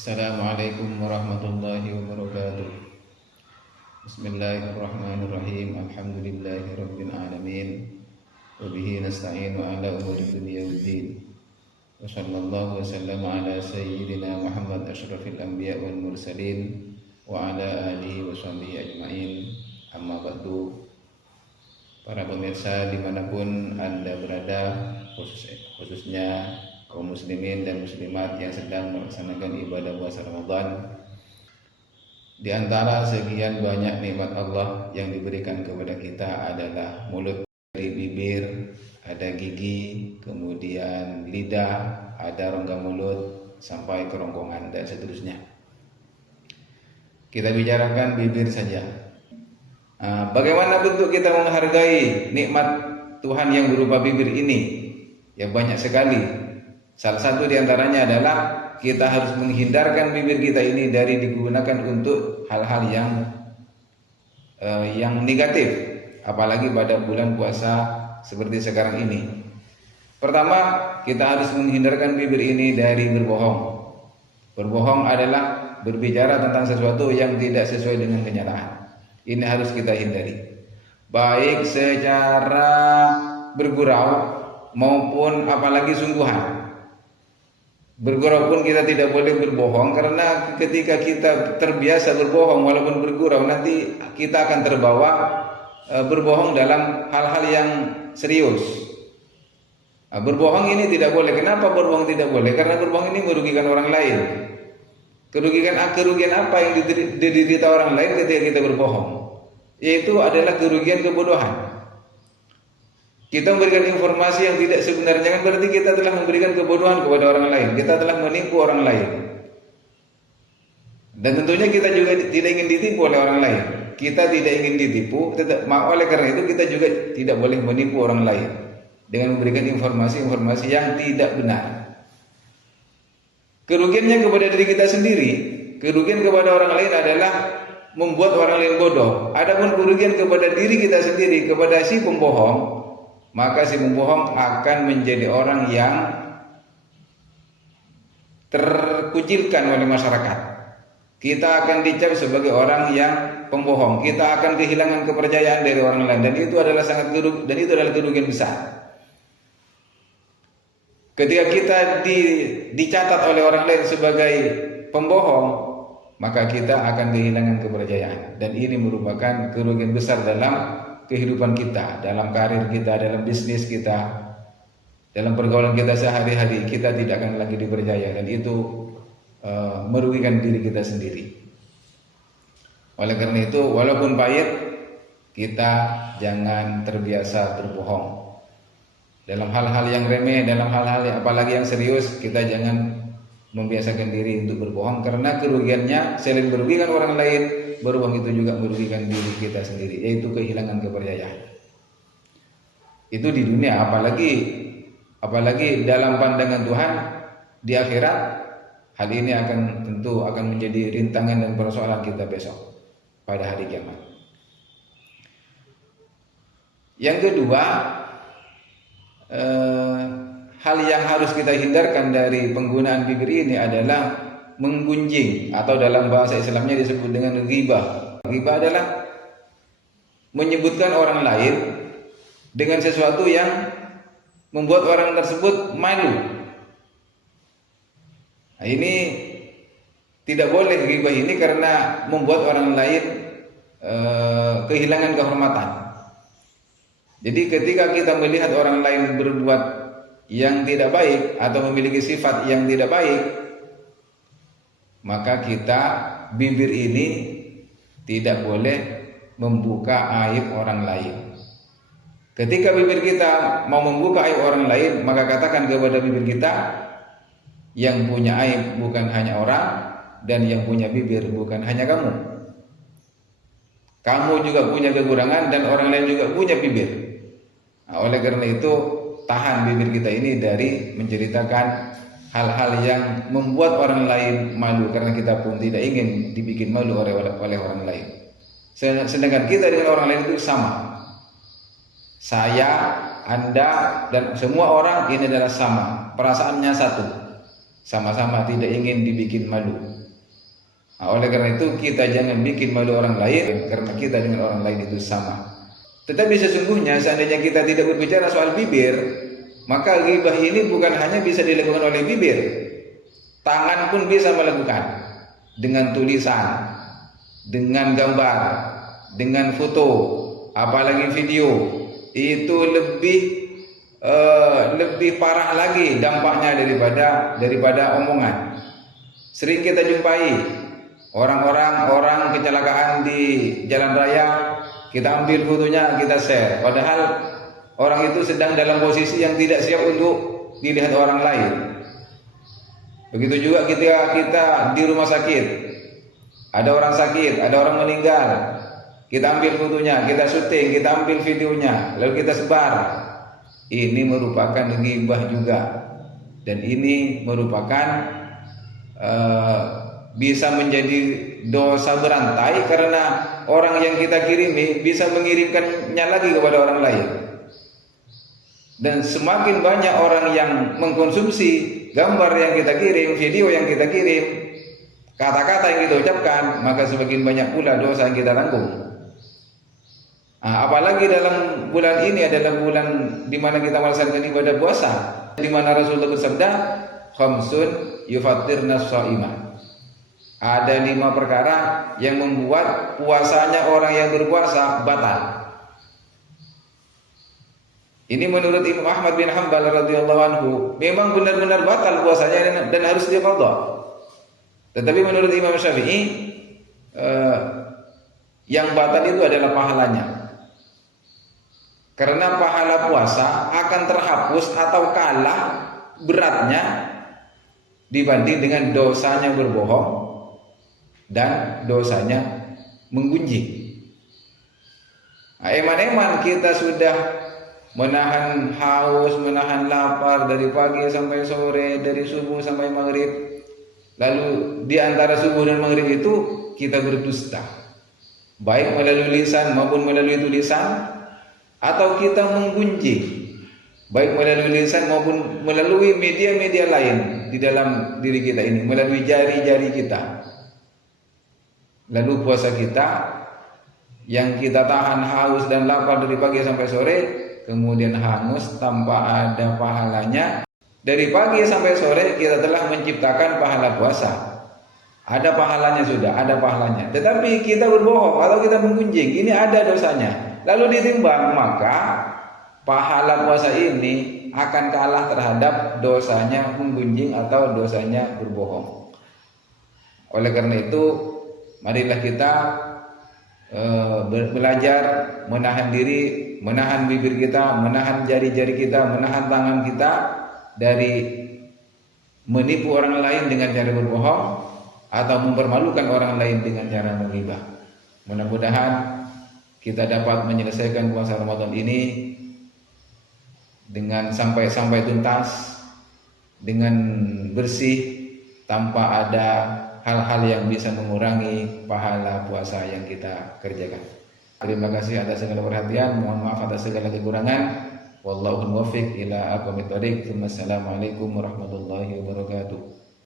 Assalamualaikum warahmatullahi wabarakatuh. Bismillahirrahmanirrahim. Alhamdulillahirabbil alamin. Wa bihi nasta'inu ala umuri dunya waddin. Wa sallallahu wa sallama ala sayyidina Muhammad asyrafil anbiya wal mursalin wa ala alihi wa sahbihi ajmain. Amma ba'du. Para pemirsa dimanapun Anda berada, khususnya kaum muslimin dan muslimat yang sedang melaksanakan ibadah puasa Ramadan. Di antara sekian banyak nikmat Allah yang diberikan kepada kita adalah mulut. Dari bibir ada gigi, kemudian lidah, ada rongga mulut sampai kerongkongan dan seterusnya. Kita bicarakan bibir saja. Bagaimana bentuk kita menghargai nikmat Tuhan yang berupa bibir ini? Ya banyak sekali. Salah satu di antaranya adalah kita harus menghindarkan bibir kita ini dari digunakan untuk hal-hal yang negatif, apalagi pada bulan puasa seperti sekarang ini. Pertama, kita harus menghindarkan bibir ini dari berbohong. Berbohong adalah berbicara tentang sesuatu yang tidak sesuai dengan kenyataan. Ini harus kita hindari, baik secara bergurau maupun apalagi sungguhan. Bergurau pun kita tidak boleh berbohong, karena ketika kita terbiasa berbohong walaupun bergurau, nanti kita akan terbawa berbohong dalam hal-hal yang serius. Berbohong ini tidak boleh. Kenapa berbohong tidak boleh? Karena berbohong ini merugikan orang lain. Kerugian apa yang diderita orang lain ketika kita berbohong? Yaitu adalah kerugian kebodohan. Kita memberikan informasi yang tidak sebenarnya, kan berarti kita telah memberikan kebodohan kepada orang lain. Kita telah menipu orang lain. Dan tentunya kita juga tidak ingin ditipu oleh orang lain. Kita tidak ingin ditipu, oleh karena itu kita juga tidak boleh menipu orang lain dengan memberikan informasi-informasi yang tidak benar. Kerugiannya kepada diri kita sendiri, kerugian kepada orang lain adalah membuat orang lain bodoh. Adapun kerugian kepada diri kita sendiri, kepada si pembohong, maka si pembohong akan menjadi orang yang terkucilkan oleh masyarakat. Kita akan dicap sebagai orang yang pembohong. Kita akan kehilangan kepercayaan dari orang lain, dan itu adalah kerugian besar. Ketika kita dicatat oleh orang lain sebagai pembohong, maka kita akan kehilangan kepercayaan, dan ini merupakan kerugian besar dalam kehidupan kita, dalam karir kita, dalam bisnis kita, dalam pergaulan kita sehari-hari. Kita tidak akan lagi dipercaya, dan itu merugikan diri kita sendiri. Oleh karena itu, walaupun pahit, kita jangan terbiasa berbohong. Dalam hal-hal yang remeh, dalam hal-hal yang apalagi yang serius, kita jangan membiasakan diri untuk berbohong, karena kerugiannya selain merugikan orang lain, berbohong itu juga merugikan diri kita sendiri, yaitu kehilangan kepercayaan. Itu di dunia, apalagi dalam pandangan Tuhan di akhirat. Hal ini tentu akan menjadi rintangan dan persoalan kita besok pada hari kiamat. Yang kedua, hal yang harus kita hindarkan dari penggunaan bibir ini adalah menggunjing, atau dalam bahasa Islamnya disebut dengan ghibah. Ghibah adalah menyebutkan orang lain dengan sesuatu yang membuat orang tersebut malu. Nah, ini tidak boleh ghibah ini, karena membuat orang lain kehilangan kehormatan. Jadi ketika kita melihat orang lain berbuat yang tidak baik atau memiliki sifat yang tidak baik, maka bibir ini tidak boleh membuka aib orang lain. Ketika bibir kita mau membuka aib orang lain, maka katakan kepada bibir kita, yang punya aib bukan hanya orang, dan yang punya bibir bukan hanya kamu. Kamu juga punya kekurangan, dan orang lain juga punya bibir. Nah, oleh karena itu, tahan bibir kita ini dari menceritakan hal-hal yang membuat orang lain malu, karena kita pun tidak ingin dibikin malu oleh orang lain. Sedangkan kita dengan orang lain itu sama. Saya, Anda, dan semua orang ini adalah sama. Perasaannya satu. sama-sama tidak ingin dibikin malu. Nah, oleh karena itu kita jangan bikin malu orang lain, karena kita dengan orang lain itu sama. Tetapi sesungguhnya seandainya kita tidak berbicara soal bibir, maka ghibah ini bukan hanya bisa dilakukan oleh bibir, tangan pun bisa melakukan, dengan tulisan, dengan gambar, dengan foto, apalagi video. Itu lebih parah lagi dampaknya daripada omongan. Sering kita jumpai orang kecelakaan di jalan raya, kita ambil fotonya, kita share, padahal orang itu sedang dalam posisi yang tidak siap untuk dilihat orang lain. Begitu juga ketika kita di rumah sakit, ada orang sakit, ada orang meninggal, kita ambil fotonya, kita syuting, kita ambil videonya, lalu kita sebar. Ini merupakan ghibah juga, dan ini merupakan bisa menjadi dosa berantai, karena orang yang kita kirimi bisa mengirimkannya lagi kepada orang lain. Dan semakin banyak orang yang mengkonsumsi gambar yang kita kirim, video yang kita kirim, kata-kata yang kita ucapkan, maka semakin banyak pula dosa yang kita tanggung. Apalagi dalam bulan ini adalah bulan di mana kita melaksanakan ibadah puasa, di mana Rasulullah bersabda, khamsun yufattirna shaimah. Ada 5 perkara yang membuat puasanya orang yang berpuasa batal. Ini menurut Imam Ahmad bin Hanbal radhiyallahu anhu, memang benar-benar batal puasanya dan harus diqadha. Tetapi menurut Imam Syafi'i, yang batal itu adalah pahalanya. Karena pahala puasa akan terhapus atau kalah beratnya dibanding dengan dosanya berbohong dan dosanya menggunjing. Eman-eman kita sudah menahan haus, menahan lapar dari pagi sampai sore, dari subuh sampai maghrib. Lalu di antara subuh dan maghrib itu kita berdusta, baik melalui lisan maupun melalui tulisan, atau kita menggunjing, baik melalui lisan maupun melalui media-media lain di dalam diri kita ini, melalui jari-jari kita. Lalu puasa kita yang kita tahan haus dan lapar dari pagi sampai sore, kemudian hangus tanpa ada pahalanya. Dari pagi sampai sore kita telah menciptakan pahala puasa, ada pahalanya, sudah ada pahalanya. Tetapi kita berbohong atau kita menggunjing, ini ada dosanya. Lalu ditimbang, maka pahala puasa ini akan kalah terhadap dosanya menggunjing atau dosanya berbohong. Oleh karena itu, marilah kita belajar menahan diri, menahan bibir kita, menahan jari-jari kita, menahan tangan kita dari menipu orang lain dengan cara berbohong atau mempermalukan orang lain dengan cara menghibah. Mudah-mudahan kita dapat menyelesaikan puasa Ramadan ini dengan sampai tuntas, dengan bersih, tanpa ada hal-hal yang bisa mengurangi pahala puasa yang kita kerjakan. Terima kasih atas segala perhatian, mohon maaf atas segala kekurangan. Wallahu muwaffiq ila aqwamit thoriq. Wassalamualaikum warahmatullahi wabarakatuh.